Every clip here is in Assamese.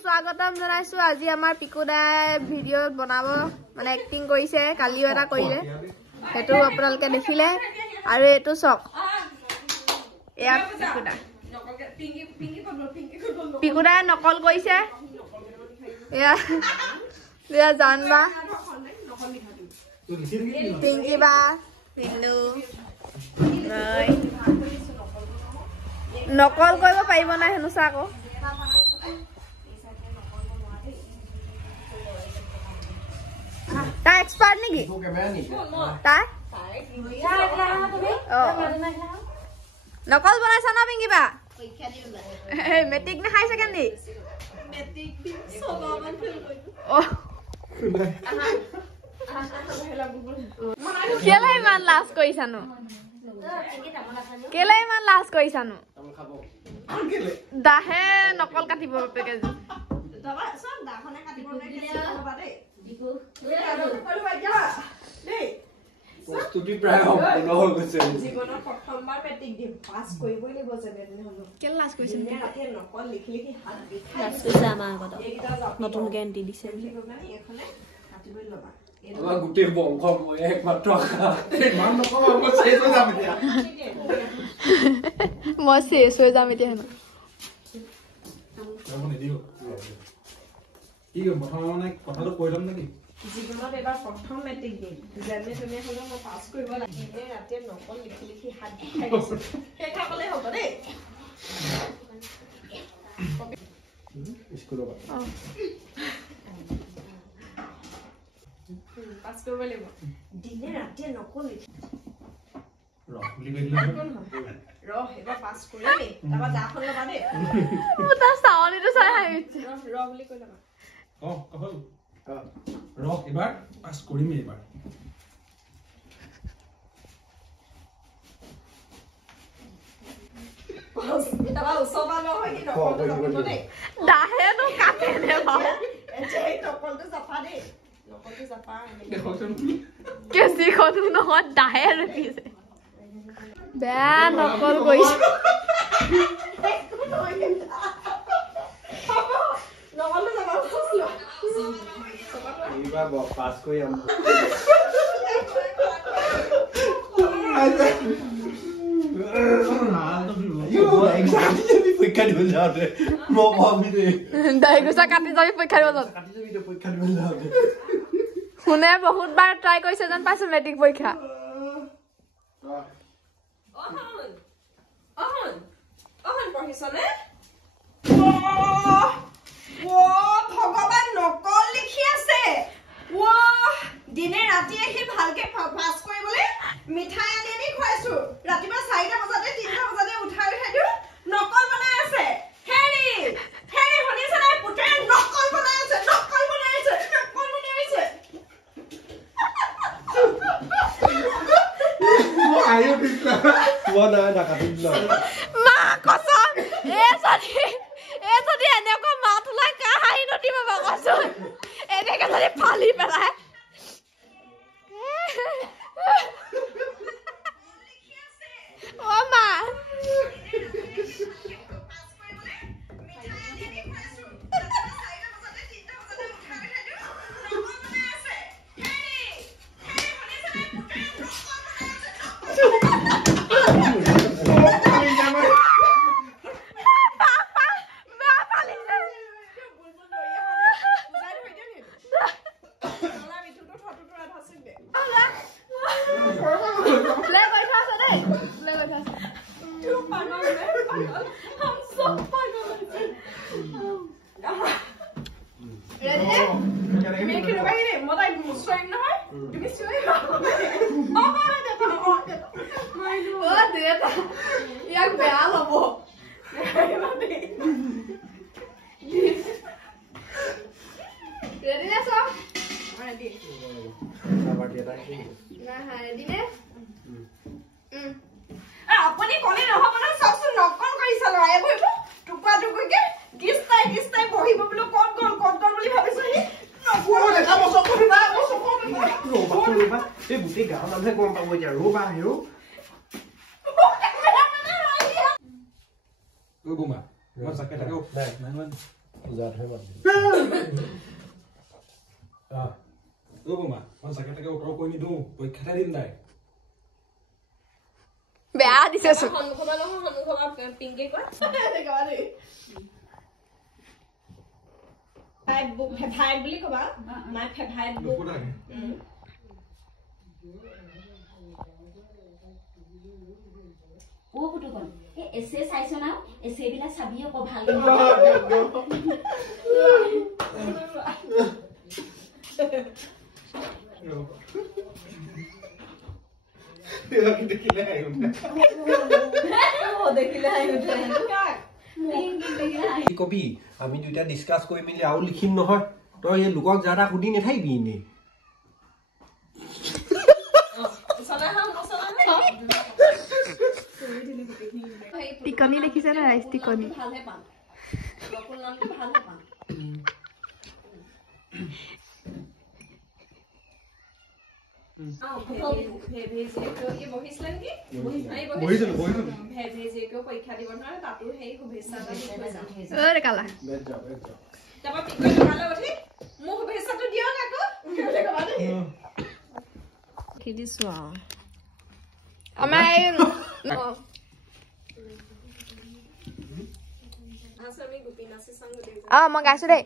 স্বাগতম জনাইছো আজি আমাৰ পিকুদাই ভিডিও বনাব মানে এক্টিং কৰিছে কালিও এটা কৰিলে হেতু আপোনালোকে দেখিলে আৰু এটো চক এয়া পিকুদাই নকল কৰিছে এয়া জানবা পিংকি বা পিন্নু নকল কৰিব পাৰিব না হেনু চাকো তা এক্সপাৰ্ট নেকি তা নকল বনাইছা না পিংকি বা মেট্ৰিক না হাই সেকেন্ডাৰী মেট্ৰিক সবামান ফেল কৰিলো কেলে ইমান লাজ কৰিছানো কেলে ইমান লাজ কৰিছানো দাহে নকল কাটিব পেকে দাবা সব দাখনে কাটিব নাই দেই দিকো দেই প্ৰস্তুতি প্ৰায় সম্পূৰ্ণ হৈ গৈছে জীৱনৰ প্ৰথমবাৰ মেট্ৰিক দিম পাছ কৰিবই লাগিব যেনে হলো কেলে লাজ কৰিছে ৰাতি নকল লিখি লিখি হাত বিষাই লাজ কৰিছে আমাৰ আগত নতুন গ্যাৰান্টি দিছে মানে এখনে কাটিবই লবা আমাৰ গুটেই বংশ মই একমাত্ৰ মান নকম মই চেছ হৈ যাম এতিয়া মই চেছ হৈ যাম এতিয়া হেনো আমি দিও কি প্ৰথম মানে কথাটো কৈলাম নেকি জীৱনত এবাৰ প্ৰথম মেট্ৰিক দিম যেনে তুমি হলো মই পাছ কৰিব লাগিব ৰাতি নকল লিখি লিখি হাত বিষাই গৈছে সেইটা কলে হ'ব দেই স্কুলৰ পাস কৰিব লাগিব দিনে ৰাতি নকল ৰহ এবাৰ পাস কৰিলে তাবা দাখন লবা দে ওটা সাউনিটো চাই আহিছে ৰহ বুলি কৈ লবা কহল ৰহ এবাৰ পাস কৰিম এবাৰ তাবা উসবা নহয় কি নকলটো যাব দে দাহে তো কাটে নে বাও এই নকলটো জাপা দে নকলটো জাপা কেসি খনু নহয় দাহে ৰখিছে বেয়া নকল কৰিছে নকলটো জাপা এইবাৰ পাস কৰি আম পৰীক্ষা দিব যাওঁতে মই কবি দে দাইগুছা কাটি যাবি পৰীক্ষা দিব যাওঁতে শুনে বহুত বাৰ ট্ৰাই কৰিছে যেন পাইছো মেট্ৰিক পৰীক্ষা অহন পঢ়িছনে ভগৱান নকল লিখি আছে দিনে ৰাতি আহি ভালকে পাছ কৰিবলৈ মিঠাই আনি আনি খুৱাইছো ৰাতিপুৱা 4টা বজাতে 3টা বজাতে উঠাই দিও নকল বনাই আছে হেৰি শুনিছ নাই পুতে নকল বনাই আছে আয়ো বিষ্ণা ওনা না কাটিল মা কসম এ যদি এনেকা মাথলা কাহাই নটি বাবা কসম এনেকা যদি ফালি পেলাই ও মা আপুনি কলি নহব না সবসু নকল কৰি চলাই বহিব টুকুৰা টুকুৰকে দিস্তাই বহিব বলো কোন বুলি ভাবিছো হি নকল দেখা বছক কৰিবা ৰবা এই গুটি গাঁও মানুহে গম পাব এতিয়া ৰবা হেও ও বুমা মই সাকে থাকে নাই পূজাতহে বাদ বমা মই চাকেটাকে উত্তৰ কৈ নিদিওঁ পৰীক্ষাতে দিম নাই বেয়া দিছেচোন সন্মুখবা পিংকে কয় ফেভাইট বুলি কবা মাই ফেভাইট বুক ও পুতুকন এ এসে চাইছ না এসে বিলা চাবিও ক ভাল কবি আমি দুইটা ডিসকাস কৰি মিলি আৰু লিখিম নহয় তই এই লোকক যাৰা সুধি নেথাকিবি ইনে টিকনি দেখিছে না ৰাইজ টিকনি মই গাইছো দেই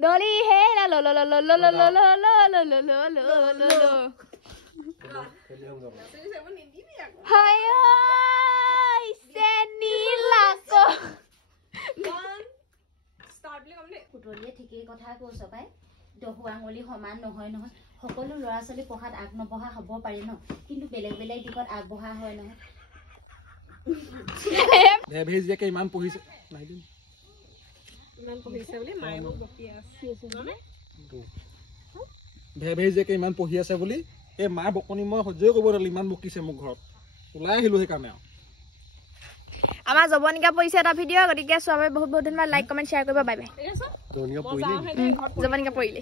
Dolly, hey, la la la la la la la la la la la la la la la. Hi, Seni lako. Start bli kamne. পুতলিয়ে ঠিকই কথা কৈছ পাই দহু আঙুলি সমান নহয় নহয় সকলো ল'ৰা ছোৱালী পঢ়াত আগনবঢ়া হ'ব পাৰি ন কিন্তু বেলেগ বেলেগ দিশত আগবঢ়া হয় নহয় ভেভেজিয়াকে ইমান পঢ়িছে নাই দিম ভেভেজিয়াকে ইমান পঢ়ি আছে বুলি এই মা বকনি মই সহ্যই কৰিব নোৱাৰিলো ইমান বকিছে মোক ঘৰত ওলাই আহিলো সেইকাৰণে আমাৰ জবনিকা পৰিছে এটা ভিডিঅ' গতিকে সবাই বহুত বহুত ধন্যবাদ লাইক কমেন্ট শেয়াৰ কৰিব বাই বাই জবনিকা পৰিলে